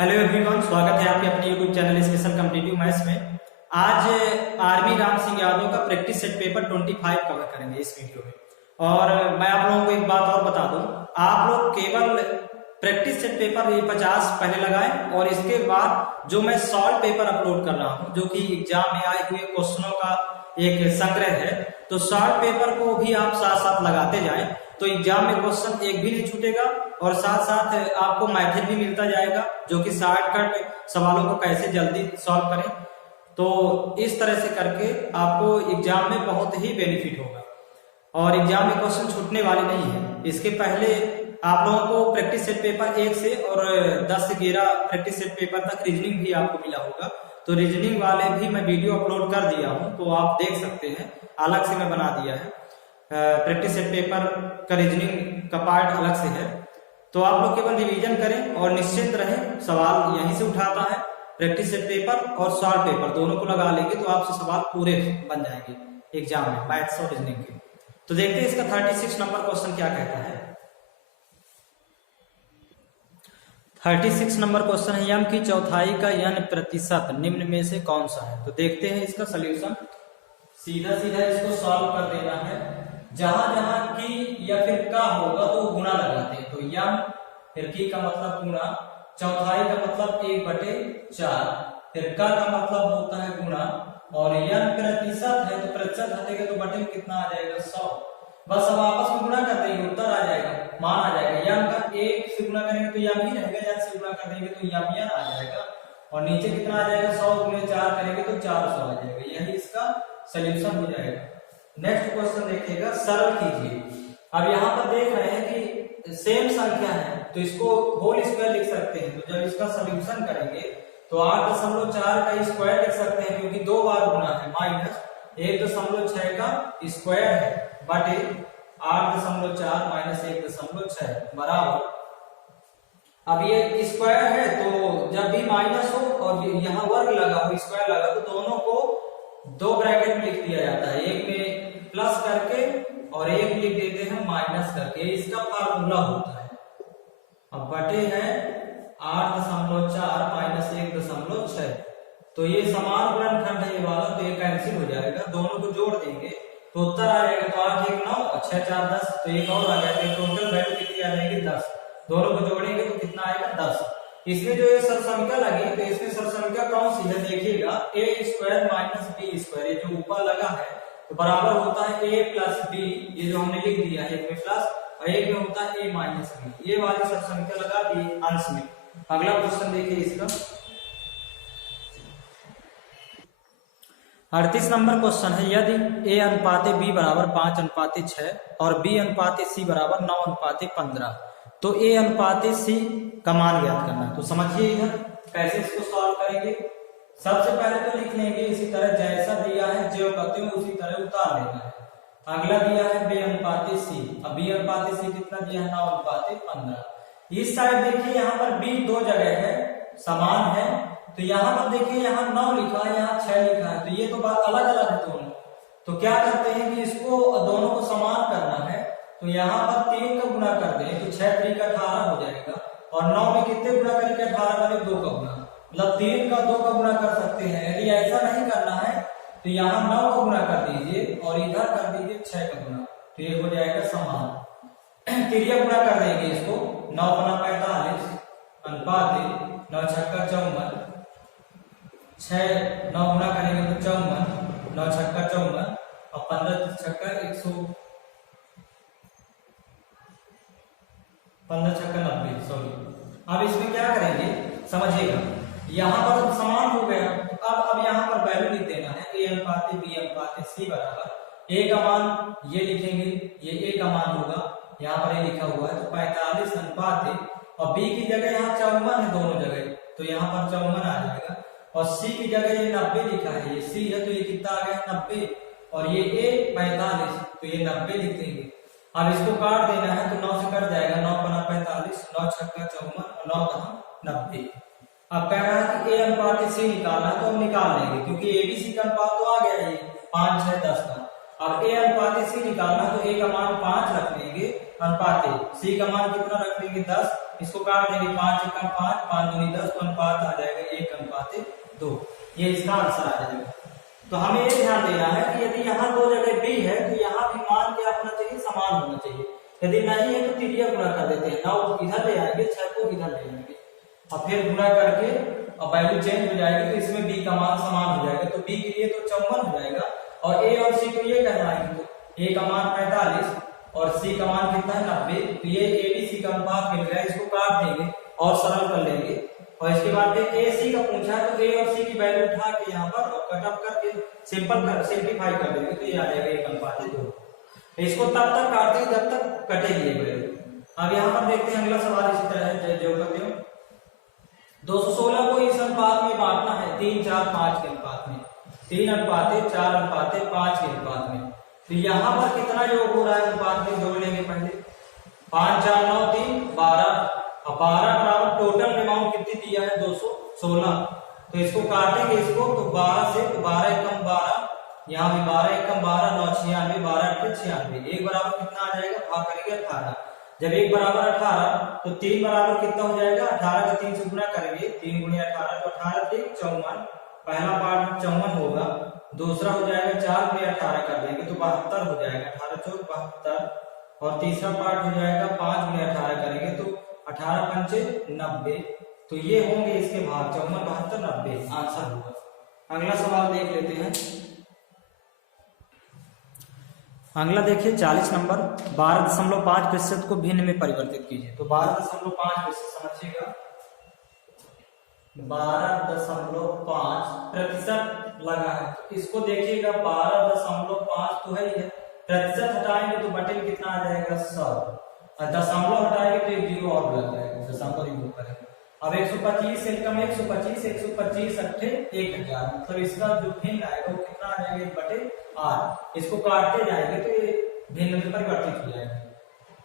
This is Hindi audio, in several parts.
हेलो एवरीवन, स्वागत है आपके अपने YouTube channel special competitive maths में। आज आर्मी राम सिंह यादव का प्रैक्टिस सेट पेपर 25 कवर करेंगे इस वीडियो में। और मैं आप लोगों को एक बात और बता दूं, आप लोग केवल प्रैक्टिस सेट पेपर 50 पहले लगाएं और इसके बाद जो मैं सॉल्व पेपर अपलोड कर रहा हूं, जो कि एग्जाम में आए हुए क्वेश्चनों का एक संग्रह है, तो सॉल्व पेपर को भी आप साथ साथ लगाते जाएं तो एग्जाम में क्वेश्चन एक भी नहीं छूटेगा और साथ साथ आपको मैथड भी मिलता जाएगा, जो कि शॉर्टकट सवालों को कैसे जल्दी सॉल्व करें। तो इस तरह से करके आपको एग्जाम में बहुत ही बेनिफिट होगा और एग्जाम में क्वेश्चन छूटने वाले नहीं है। इसके पहले आप लोगों को प्रैक्टिस सेट पेपर 1 से और 10 से 11 प्रैक्टिस सेट पेपर तक रीजनिंग भी आपको मिला होगा, तो रीजनिंग वाले भी मैं वीडियो अपलोड कर दिया हूं, तो आप देख सकते हैं। अलग से मैं बना दिया है, प्रैक्टिस सेट पेपर का रीजनिंग का पार्ट अलग से है। तो आप लोग केवल रिवीजन करें और निश्चिंत रहें, सवाल यहीं से उठाता है। प्रैक्टिस सेट पेपर और सॉल्व पेपर दोनों को लगा लेंगे तो आपसे सवाल पूरे बन जाएंगे एग्जाम में, मैथ्स और रीजनिंग के। तो देखते हैं इसका 36 नंबर क्वेश्चन क्या कहता है। 36 नंबर क्वेश्चन है, यम की चौथाई का n प्रतिशत निम्न में से कौन सा है। तो देखते हैं इसका सोल्यूशन। सीधा सीधा इसको सॉल्व कर देना है। जहां जहां की या फिर का होगा तो गुणा लगाते हैं, तो यम फिर की का मतलब गुणा, चौथाई का मतलब 1/4, फिर का मतलब होता है गुणा, और n प्रतिशत है तो प्रतिशत हटेगा तो बटे में कितना आ जाएगा 100। बस अब आपस में गुणा कर देंगे, उत्तर आ जाएगा, मान आ जाएगा। यम का 1 से गुणा करेंगे तो यम ही रहेगा, n से गुणा कर देंगे तो यम आ जाएगा, और नीचे कितना आ जाएगा 100 गुणे 4 करेंगे तो 400 आ जाएगा। यही इसका सोल्यूशन हो जाएगा। नेक्स्ट क्वेश्चन देखिएगा, सरल कीजिए। अब यहाँ पर देख रहे हैं कि सेम संख्या है तो इसको होल स्क्वायर लिख सकते हैं। तो जब इसका सोल्यूशन करेंगे तो 8.4 का स्क्वायर लिख सकते हैं, क्योंकि 2 बार गुणा है, माइनस 1.6 का स्क्वायर है बटे 8.4 माइनस 1.6 बराबर। अब ये स्क्वायर है तो जब भी माइनस हो और यहाँ वर्ग लगा हो, स्क्वायर लगा, तो दोनों को 2 ब्रैकेट में लिख दिया जाता है, एक में प्लस करके और एक लिख देते हैं माइनस करके। इसका फार्मूला होता है। अब बटे है 8.4 माइनस 1.6, तो ये समान गुणनखंड है ये वाला, तो ये कैंसिल हो जाएगा। दोनों को जोड़ देंगे तो उत्तर आ जाएगा, तो 8 1 9 और 6 4 10, तो एक और आ जाएगा। टोटल वैल्यू कितनी आ जाएगी 10। दोनों को जोड़ेंगे तो कितना आएगा 10। इसमें जो ये सरसंख्या लगी तो इसमें सरसंख्या कौन सी है देखिएगा, a² माइनस b², ये जो ऊपर लगा है तो बराबर होता है a प्लस b, ये जो हमने लिख दिया है, एक में प्लस और एक में होता है a माइनस b। ये वाली सरसंख्या लगा दी अंश में। अगला क्वेश्चन देखिए इसका 38 नंबर क्वेश्चन है, यदि a अनुपात b बराबर 5:6 और b अनुपात c बराबर 9:15, तो a अनुपात c का मान ज्ञात करना है। तो समझिए इधर कैसे इसको सॉल्व करेंगे। सबसे पहले तो लिख लेंगे इसी तरह, जैसा दिया है जो कहते हैं उसी तरह उतार लेना है। अगला दिया है b अनुपात c, अब b अनुपात c कितना दिया है 9:15। इस साइड देखिए यहाँ पर b 2 जगह है, समान है, तो यहाँ पर देखिए यहाँ 9 लिखा है, यहाँ 6 लिखा है, तो ये तो बात अलग अलग है दोनों। तो क्या करते हैं कि इसको दोनों को समान करना है, तो यहाँ पर 3 का गुणा कर दें तो 6 3 का 18 हो जाएगा, और 9 में कितने गुणा करेंगे 18 वाले 2 का गुणा, मतलब 3 का 2 का गुणा कर सकते हैं। यदि ऐसा नहीं करना है तो यहाँ 9 का गुणा कर दीजिए और इधर कर दीजिए 6 का गुणा, तो ये हो जाएगा समान। क्रिया गुणा कर देंगे इसको, 9 × 45 अनुपात 9 × 6 = 54, 6 9 गुणा करेंगे तो 54, 9 × 6 = 54 और 15 × 6 = 100, 15 × 6 = 90, सॉरी। अब इसमें क्या करेंगे समझिएगा, यहाँ पर समान हो गया, अब यहाँ पर वैल्यू लिख देना है, a अनुपात b अनुपात c बराबर a का मान ये लिखेंगे, ये a का मान होगा, यहाँ पर ये लिखा हुआ है, तो 45 अनुपात, और b की जगह यहाँ 54 है दोनों जगह, तो यहाँ पर 54 आ जाएगा, और c की जगह ये 90 लिखा है, ये c है तो ये कितना आ गया 90, और ये a 45, तो ये 90 लिख देंगे। अब इसको काट देना है तो 9 से कट जाएगा, 9 × 45, 9 × 6 = 54 और 9 × 90। अब कह रहा है कि a अनुपात c निकालना है, तो हम निकाल लेंगे, क्योंकि abc का अनुपात तो आ गया है 5 6 10 का। अब a अनुपात c निकालना है तो a का मान 5 रख लेंगे अनुपात c का मान कितना रख लेंगे 10, इसको काट देंगे 5 एकम 5, 5 दूनी 10, तो अनुपात आ जाएगा 1:2। ये इसका आंसर आ जाएगा। तो हमें ये ध्यान देना है कि यदि यहाँ दो जगह बी है तो यहाँ भी मान क्या होना चाहिए, समान होना चाहिए। यदि नहीं है तो तिरिया गुणा कर देते हैं, 9 इधर ले आएंगे, 6 को इधर ले आएंगे और फिर गुणा करके और वैल्यू चेंज हो जाएगी, तो इसमें बी का मान समान हो जाएगा। तो बी के लिए तो 54 हो जाएगा और ए और सी को ये कहलाएंगे, तो ए का मान 45 और सी का मान कितना है 90। तो ये ए बी सी का अनुपात मिल गया, इसको काट देंगे और सरल कर लेंगे। और इसके बाद ए सी का पूछा है तो ए और सी की वैल्यू उठा के यहाँ पर और कट ऑफ करके सिंपलीफाई कर देंगे, तो ये आ जाएगा 1:2। इसको तब तक काटते हैं जब तक कटेगी ये वैल्यू। अब यहाँ पर देखते हैं अगला सवाल इसी तरह है जो करते हो। 216 को इस अनुपात में बांटना है 3, 4, 5 के अनुपात में, 3:4:5 के अनुपात में। तो यहाँ पर कितना योग हो रहा है अनुपात में, जोड़ लेंगे पहले। 5, 4, 9, 3, 12 और 12 बराबर टोटल अमाउंट कितनी दिया है 216। तो इसको काटेंगे इसको, तो 12 से, तो 12 एकम 12, यहाँ भी 12 एकम 12, 9 96, 12 8 96, एक बराबर कितना आ जाएगा, भाग करेंगे 18। जब एक बराबर 18 तो 3 बराबर कितना हो जाएगा, 18 का 3 से गुणा करेंगे, 3 गुणे 18 तो 18 3 54, पहला पार्ट 54 होगा। दूसरा हो जाएगा 4 गुणे 18 कर देंगे तो 72 हो जाएगा, 18 4 72। और तीसरा पार्ट हो जाएगा 5 गुणे 18 करेंगे तो 18 पंचे 90। तो ये होंगे इसके भाग 54, 72, 90 आंसर होगा। अगला सवाल देख लेते हैं। अगला देखिए 40 नंबर, 12.5% को भिन्न में परिवर्तित कीजिए। तो 12.5% समझिएगा, 12.5% लगा है, तो इसको देखिएगा 12.5 तो है ही है, प्रतिशत हटाएंगे तो बटे में कितना आ जाएगा 100, और दशमलव हटाएंगे तो एक जीरो और लग जाएगा, दशमलव रिमूव करेंगे। अब 125 से कम 125, 125 अट्ठे 1000, मतलब इसका जो भिन्न आएगा वो कितना आ जाएगा 1/8। इसको काटते जाएंगे तो ये भिन्न में परिवर्तित हो जाएगा।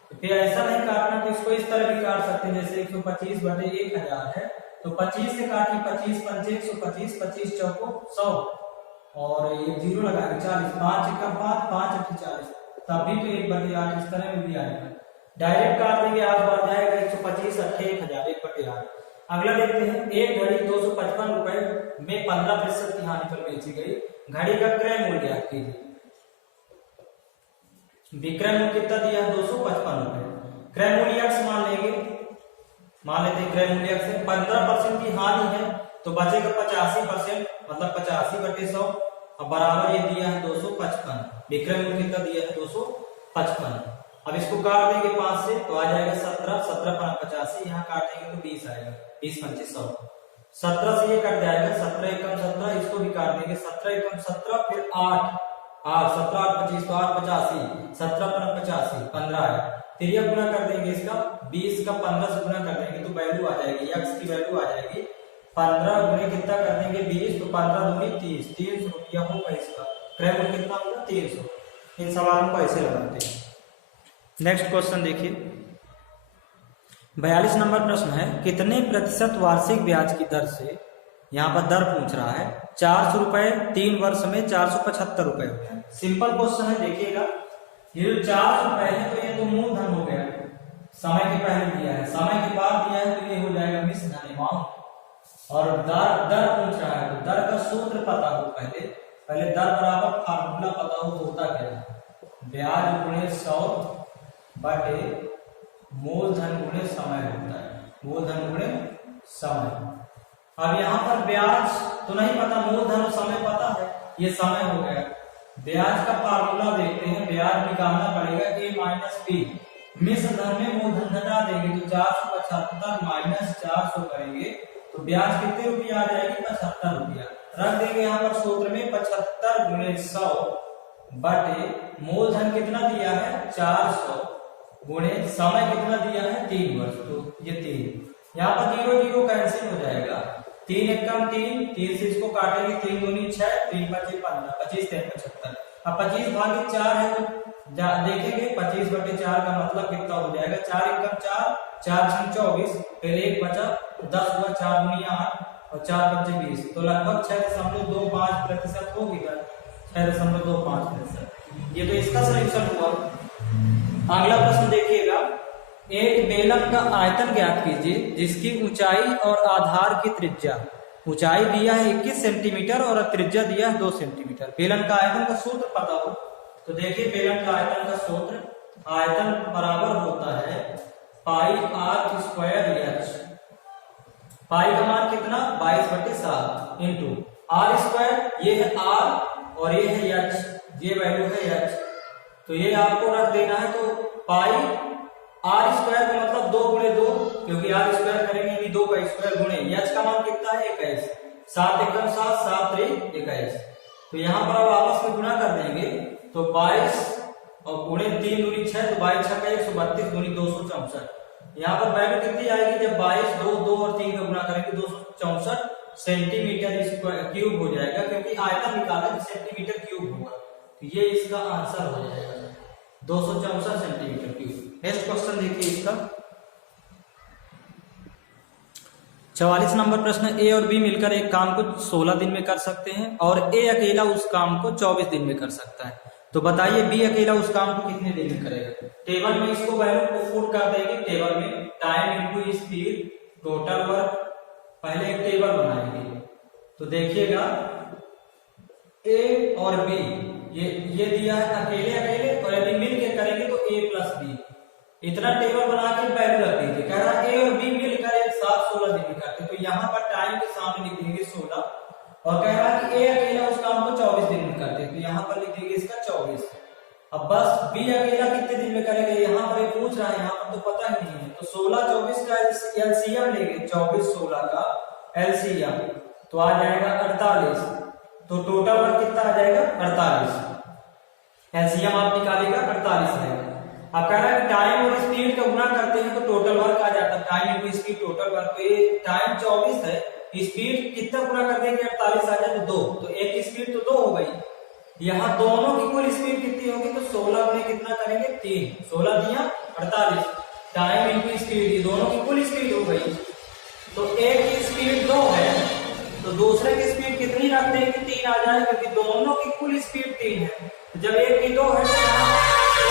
तो फिर ऐसा नहीं काटना, तो इसको इस तरह भी काट सकते हैं, जैसे 125/1000 है तो 25 से काटिए, 25 पंचे 125, 25 चौको 100 और ये जीरो लगाएंगे 40, 5 एकम 5, 5 अट्ठे 40, तभी तो 1/8 इस तरह में भी आएगा। डायरेक्ट काट देंगे, आज बढ़ जाएगा 125 अट्ठे 1000, 1/8। अगला देखते हैं, एक घड़ी 255 रुपए में 15% की हानि पर बेची गई, घड़ी का क्रय मूल्य ज्ञात कीजिए। विक्रय मूल्य कितना दिया है 255 रुपए, क्रय मूल्य x मान लेंगे, मान लेते हैं क्रय मूल्य से 15% की हानि है तो बचेगा 85%, मतलब 85/100 और बराबर ये दिया है 255। विक्रय मूल्य कितना दिया है 255। अब इसको काट देंगे 5 से तो आ जाएगा 17, 17 × 85, यहाँ काटेंगे तो 20 आएगा, 20 पंचे 100, 17 से ये कट जाएगा, 17 एकम 17, इसको भी काट देंगे, 17 एकम 17 फिर 8, 17 8 25 तो 8 85, 17 × 85 15 है, तिरिया गुना कर देंगे इसका, 20 का 15 से गुना कर देंगे तो वैल्यू आ जाएगी, x की वैल्यू आ जाएगी 15 गुणे कितना कर देंगे 20, तो 15 दूनी 30, 300 रुपया होगा इसका। क्रय मूल्य कितना होगा 300। इन सवालों को ऐसे लगाते हैं। नेक्स्ट क्वेश्चन देखिए, 42 नंबर प्रश्न है, कितने प्रतिशत वार्षिक ब्याज की दर से, यहाँ पर दर पूछ रहा है, 400 रुपए 3 वर्ष में 475 रुपए हो गया। सिंपल क्वेश्चन है, देखिएगा ये जो 400 रुपए है तो ये तो मूलधन हो गया, समय के पहले दिया है, समय के बाद दिया है तो ये हो जाएगा मिश्र धन अमाउंट। और दर पूछ रहा है तो दर का सूत्र पता हो, पहले दर बराबर फार्मूला पता हो तो होता क्या है, ब्याज गुणे 100 बटे मूलधन गुणे समय होता है, मूलधन गुणे समय। अब यहाँ पर ब्याज तो नहीं पता, मूलधन और समय पता है, ये समय हो गया। ब्याज का फार्मूला देखते हैं, ब्याज निकालना पड़ेगा a - b, मिश्र धन में मूलधन घटा देंगे तो 475 - 400 करेंगे तो ब्याज कितने रुपया आ जाएगी 75 रुपया। रख देंगे यहाँ पर सूत्र में 75 गुणे 100 बटे मूलधन कितना दिया है 400 गुणे समय कितना दिया है 3 वर्ष, तो ये 3, यहाँ पर 0 0 कैंसिल हो जाएगा, 3 एकम 3, 3 से इसको काटेंगे, 3 दूनी 6, 3 पचे 15, 25 3 75। अब 25 भागे 4 है तो देखेंगे 25/4 का मतलब कितना हो जाएगा, 4 एकम 4, 4 6 24, फिर 1 बचा 10 हुआ, 4 दूनी 8 और 4 पंचे 20, तो लगभग 6.25% होगी, 6.25%। ये तो इसका सॉल्यूशन हुआ। अगला प्रश्न देखिएगा, एक बेलन का आयतन ज्ञात कीजिए जिसकी ऊंचाई और आधार की त्रिज्या, ऊंचाई दिया है 21 सेंटीमीटर और त्रिज्या दिया है 2 सेंटीमीटर। बेलन का आयतन का सूत्र पता हो तो देखिए, बेलन का आयतन का सूत्र, आयतन बराबर होता है पाई आर स्क्वायर एच। पाई का मान कितना 22/7 इंटू आर स्क्वायर, ये है आर और ये है एच, ये वैल्यू है एच, तो ये आपको रख देना है। तो पाई आर स्क्वायर का मतलब 2 गुणे 2, क्योंकि आर स्क्वायर करेंगे भी 2 का स्क्वायर गुणे एच का मान कितना है 21, 7 एकम 7, 7 3 21। तो यहाँ पर अब आपस में गुणा कर देंगे तो 22 और गुणे 3 दूनी 6, तो 22 6 132 दूनी 264। यहाँ पर वैल्यू कितनी आएगी जब 22 2 और 3 का गुणा करेंगे 264 सेंटीमीटर स्क्वायर क्यूब हो जाएगा, क्योंकि आयतन निकाला है सेंटीमीटर क्यूब होगा, तो ये इसका आंसर हो जाएगा 264 सेंटीमीटर क्यूब। नेक्स्ट क्वेश्चन देखिए इसका 44 नंबर प्रश्न, ए और बी मिलकर एक काम को 16 दिन में कर सकते हैं और ए अकेला उस काम को 24 दिन में कर सकता है, तो बताइए बी अकेला उस काम को कितने दिन में करेगा। टेबल में इसको वैल्यू को पुट कर देंगे, टेबल में time into speed total work, पहले एक टेबल बनाएंगे। तो देखिएगा ए और बी ये दिया है अकेले अकेले, और यदि मिल के करेंगे तो ए प्लस बी, इतना टेबल बना के वैल्यू रख दीजिए। कह रहा है ए और बी मिलकर एक साथ 16 दिन में करते, तो यहाँ पर टाइम के सामने लिख देंगे 16, और कह रहा है कि ए अकेला उस काम को 24 दिन में करते, तो यहाँ पर लिख देंगे इसका 24। अब बस बी अकेला कितने दिन में करेगा, यहाँ पर पूछ रहा है, यहाँ पर तो पता ही नहीं है, तो 16 24 का एलसीएम लेंगे, 24 16 का एलसीएम तो आ जाएगा 48, तो टोटल वर्क कितना आ जाएगा 48, एलसीएम आप निकालेगा 48 आएगा। अब कह रहा है टाइम और स्पीड का गुणा करते हैं तो टोटल वर्क आ जाता है, time into speed total work, तो ये टाइम 24 है, स्पीड कितना गुणा कर देंगे 48 आ जाए तो 2, तो एक की स्पीड तो 2 हो गई। यहाँ दोनों की कुल स्पीड कितनी होगी, तो 16 में कितना करेंगे 3, 16 दिया 48, टाइम इंटू स्पीड, ये दोनों की कुल स्पीड हो गई। तो एक की स्पीड 2 है तो दूसरे की स्पीड कितनी रख देंगे 3 आ जाए, क्योंकि दोनों की कुल स्पीड 3 है। जब एक की 2 है तो यहाँ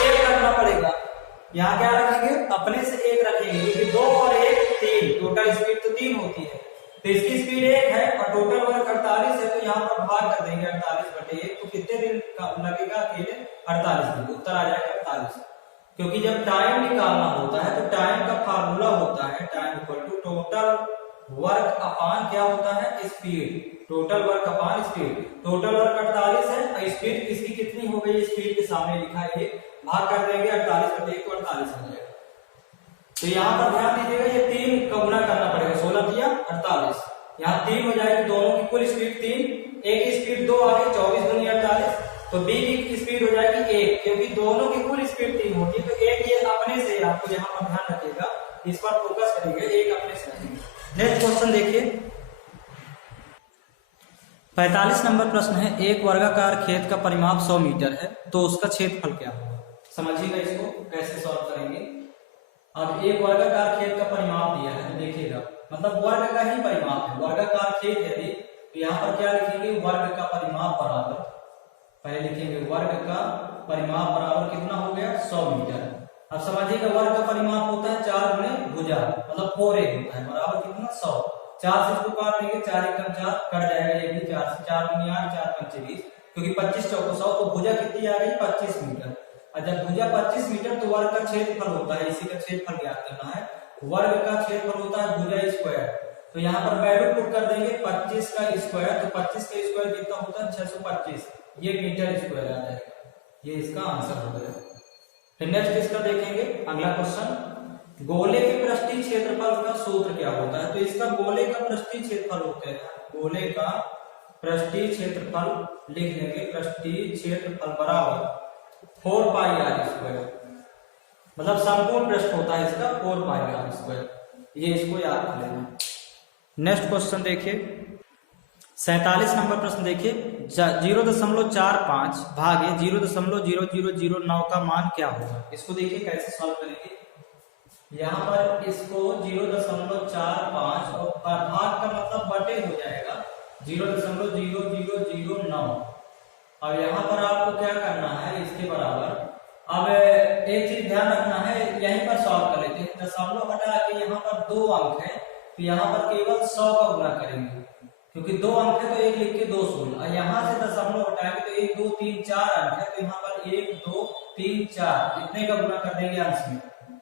1 रखना पड़ेगा, यहाँ क्या रखेंगे अपने से 1 रखेंगे, क्योंकि 2 और 1 3, टोटल स्पीड तो 3 होती है, तो इसकी स्पीड 1 है और टोटल वर्क 48 है, तो यहाँ पर भाग कर देंगे 48/1, तो कितने दिन लगेगा अकेले 48 दिन, उत्तर आ जाएगा 48। क्योंकि जब टाइम निकालना होता है तो टाइम का फार्मूला होता है time equal to total work upon क्या होता है speed, total work upon speed. Total work 48 है, स्पीड इसकी कितनी हो गई, स्पीड के सामने लिखा है, भाग कर देंगे 48/1 तो 48 हो जाएगा। तो यहाँ पर ध्यान दीजिएगा, ये 3 का गुणा करना पड़ेगा, 16 दिया 48, यहाँ 3 हो जाएगी, दोनों की कुल स्पीड 3, एक की स्पीड 2 आ गई, 24 दूनी 48, तो बी की स्पीड हो जाएगी 1, क्योंकि दोनों की कुल स्पीड 3 होती है, तो एक ये अपने से, आपको यहाँ पर ध्यान रखिएगा, इस पर फोकस करेंगे, एक अपने से रखेंगे। नेक्स्ट क्वेश्चन देखिए 45 नंबर प्रश्न है, एक वर्गाकार खेत का परिमाप 100 मीटर है तो उसका क्षेत्रफल क्या होगा। समझिएगा इसको कैसे सॉल्व करेंगे। अब एक वर्गाकार खेत का परिमाप दिया है, तो देखिएगा मतलब वर्ग का ही परिमाप है, वर्गाकार खेत है, तो यहाँ पर क्या लिखेंगे वर्ग का परिमाप बराबर, पहले लिखेंगे वर्ग का परिमाप बराबर कितना हो गया 100 मीटर। अब समझिएगा वर्ग का परिमाप होता है 4 गुणे भुजा, मतलब 4a होता है, बराबर कितना 100, 4 से इसको काट देंगे, 4 एकम 4 कट जाएगा, ये भी 4 से 4 दूनी 8, 4 पंचे 20, क्योंकि 25 चौको 100, तो भुजा कितनी आ गई 25 मीटर। और जब भुजा 25 मीटर तो वर्ग का क्षेत्रफल होता है, इसी का क्षेत्रफल ज्ञात करना है, वर्ग का क्षेत्रफल होता है भुजा स्क्वायर, तो यहाँ पर वैल्यू पुट कर देंगे 25 का स्क्वायर, तो 25 का स्क्वायर कितना होता है 625, ये मीटर स्क्वायर आ जाएगा, ये इसका आंसर हो गया। फिर नेक्स्ट इसका देखेंगे अगला क्वेश्चन, गोले के पृष्ठीय क्षेत्रफल का सूत्र क्या होता है। तो इसका गोले का पृष्ठीय क्षेत्रफल होते हैं, गोले का पृष्ठीय क्षेत्रफल लिख लेंगे, पृष्ठीय क्षेत्रफल बराबर 4 पाई आर स्क्वायर, मतलब संपूर्ण पृष्ठ होता है इसका 4 पाई आर स्क्वायर, ये इसको याद कर लेना। नेक्स्ट क्वेश्चन देखिए 47 नंबर प्रश्न देखिए, 0.45 भागे 0.0009 का मान क्या होगा। इसको देखिए कैसे सॉल्व करेंगे। यहाँ पर इसको 0.45 और भाग का मतलब बटे हो जाएगा 0.0009। अब यहाँ पर आपको क्या करना है, इसके बराबर अब एक चीज ध्यान रखना है, यहीं पर सॉल्व कर लेते हैं। दशमलव हटा के यहाँ पर 2 अंक है, तो यहाँ पर केवल 100 का गुणा करेंगे, क्योंकि 2 अंक है तो 1 लिख के 2 शून्य, और यहाँ से दशमलव हटाएंगे तो 1 2 3 4 अंक है, तो यहाँ पर 1 2 3 4 इतने का गुणा कर देंगे अंश में।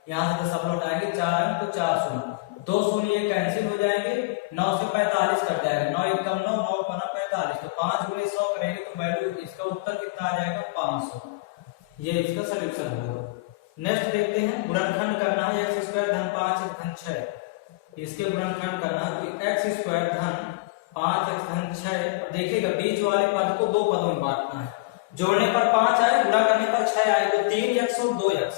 यहाँ से दशमलव हटाएंगे 4 अंक तो 4 शून्य, 2 शून्य ये कैंसिल हो जाएंगे, 9 से 45 कट जाएगा, 9 1 कम 9, 9 बना 45, तो 5 गुणे 100 करेंगे तो वैल्यू इसका उत्तर कितना आ जाएगा 500। ये इसका सॉल्यूशन होगा। नेक्स्ट देखते हैं, गुणनखंड करना है x स्क्वायर धन 5x धन 6, इसके गुणनखंड करना है कि x स्क्वायर धन 5x धन 6। देखिएगा बीच वाले पद को 2 पदों में बांटना है, जोड़ने पर 5 आए, गुणा करने पर 6 आए, तो 3x और 2x।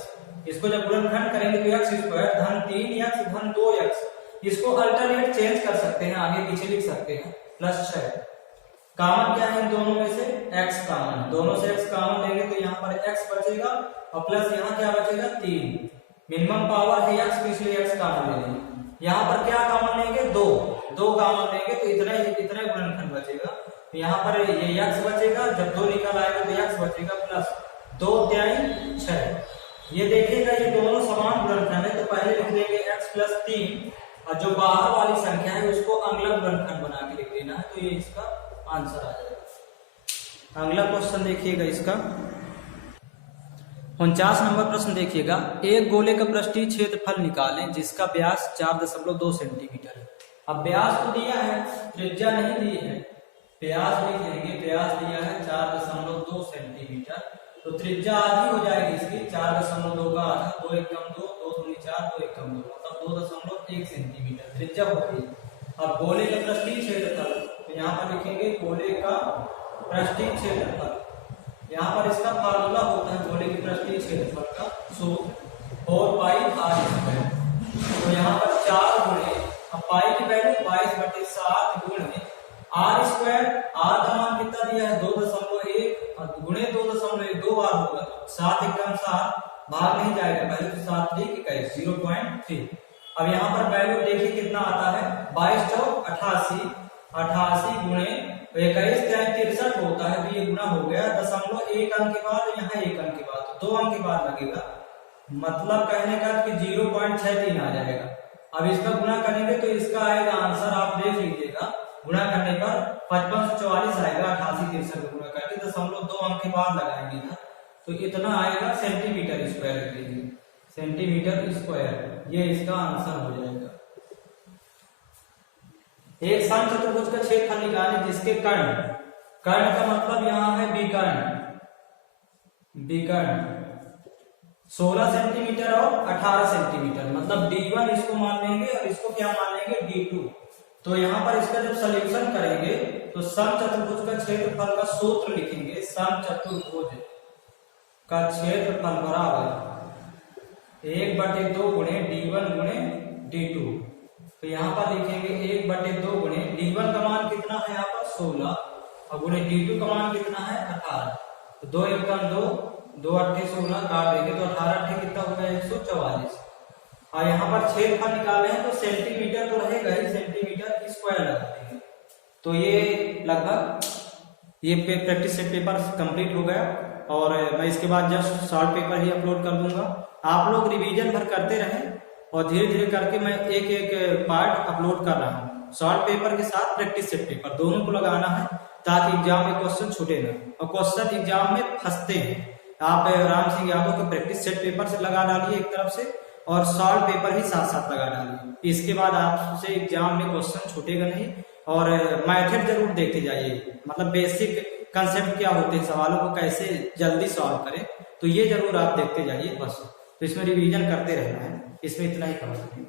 इसको जब गुणनखंड करेंगे तो x स्क्वायर धन 3x धन 2x, इसको अल्टरनेट चेंज कर सकते हैं, आगे पीछे लिख सकते हैं, प्लस 6। कॉमन क्या है इन दोनों में से, x कॉमन, दोनों से x कॉमन लेंगे तो यहाँ पर x बचेगा और प्लस यहाँ क्या बचेगा 3। मिनिमम पावर है x की, इसलिए x कॉमन ले लेंगे। यहाँ पर क्या कॉमन लेंगे, 2 कॉमन लेंगे तो इतना गुणनखंड बचेगा, तो यहाँ पर ये x बचेगा, जब 2 निकल आएगा तो x बचेगा प्लस 2 त्याई 6। ये देखिएगा ये दोनों समान गुणनखंड है, तो पहले लिख लेंगे x प्लस 3, और जो बाहर वाली संख्या है उसको अगला गुणनखंड बना के लिख देना है, तो ये इसका आंसर आ जाएगा। अगला क्वेश्चन देखिएगा इसका 49 नंबर प्रश्न देखिएगा, एक गोले का पृष्ठीय क्षेत्रफल निकालें जिसका व्यास 4.2 सेंटीमीटर है। अब व्यास तो दिया है, त्रिज्या नहीं दी है, व्यास लिख लेंगे, व्यास दिया है 4.2 सेंटीमीटर, तो त्रिज्या आधी हो जाएगी इसकी, 4.2 का आधा, 2 1 कम 2, 2 दूनी 4, 2 1 कम 2, मतलब 2.1 सेंटीमीटर त्रिज्या होगी। अब गोले का पृष्ठीय क्षेत्रफल, तो यहाँ पर लिखेंगे गोले का पृष्ठीय क्षेत्रफल, यहाँ पर इसका फार्मूला होता है गोले की पृष्ठीय क्षेत्रफल का, सो 4 पाई r स्क्वायर। तो यहाँ पर 4 गुणे, अब पाई की वैल्यू 22/7 गुणे r स्क्वायर, r का मान कितना दिया है 2.1 और गुणे 2.1 2 बार होगा, 7 एकम 7 भाग नहीं जाएगा, पहले तो 7 3 0.3। अब यहाँ पर वैल्यू देखिए कितना आता है, 22 चौक 88, 88 गुणे 21 63 होता है, तो ये गुना हो गया 0.1 अंक के बाद, यहाँ 1 अंक के बाद, 2 अंक के बाद लगेगा, मतलब कहने का कि 0.63 आ जाएगा। अब इसका गुना करेंगे तो इसका आएगा आंसर, आप देख लीजिएगा, गुना करने पर 5544 आएगा, 88 63 गुना करके 0.2 अंक के बाद लगाएंगे ना, तो कितना आएगा सेंटीमीटर स्क्वायर लिख लीजिए, सेंटीमीटर स्क्वायर, ये इसका आंसर हो जाएगा। एक समचतुर्भुज का क्षेत्रफल निकालें जिसके कर्ण, कर्ण का मतलब यहाँ है विकर्ण, विकर्ण 16 सेंटीमीटर और 18 सेंटीमीटर, मतलब D1 इसको मान लेंगे और इसको क्या मान लेंगे D2। तो यहाँ पर इसका जब सॉल्यूशन करेंगे तो समचतुर्भुज का क्षेत्रफल का सूत्र लिखेंगे, समचतुर्भुज का क्षेत्रफल बराबर 1/2 गुणे D1 गुणे D2। तो यहाँ पर लिखेंगे 1/2 गुणे D1 का मान कितना है यहाँ पर 16 और गुणे D2 का मान कितना है 18, तो 2 1 कम 2, 2 8 16 काट देंगे तो 18 8 कितना होगा 144। और यहाँ पर क्षेत्रफल निकाले हैं तो सेंटीमीटर तो रहेगा ही, सेंटीमीटर स्क्वायर लगा देंगे। तो ये लगभग ये प्रैक्टिस सेट पेपर कंप्लीट हो गया और मैं इसके बाद जस्ट शॉर्ट पेपर ही अपलोड कर दूंगा। आप लोग रिवीजन भर करते रहें और धीरे धीरे करके मैं एक एक पार्ट अपलोड कर रहा हूँ। शॉर्ट पेपर के साथ प्रैक्टिस सेट पेपर दोनों को लगाना है ताकि एग्जाम में क्वेश्चन छूटे ना, और क्वेश्चन एग्जाम में फंसते हैं। आप राम सिंह यादव के प्रैक्टिस सेट पेपर से लगा डालिए एक तरफ से और शॉर्ट पेपर ही साथ साथ लगा डालिए, इसके बाद आपसे एग्जाम में क्वेश्चन छूटेगा नहीं। और मैथड जरूर देखते जाइए, मतलब बेसिक कंसेप्ट क्या होते हैं, सवालों को कैसे जल्दी सॉल्व करें, तो ये जरूर आप देखते जाइए बस। तो इसमें रिवीजन करते रहना है, इसमें इतना ही कवर करें।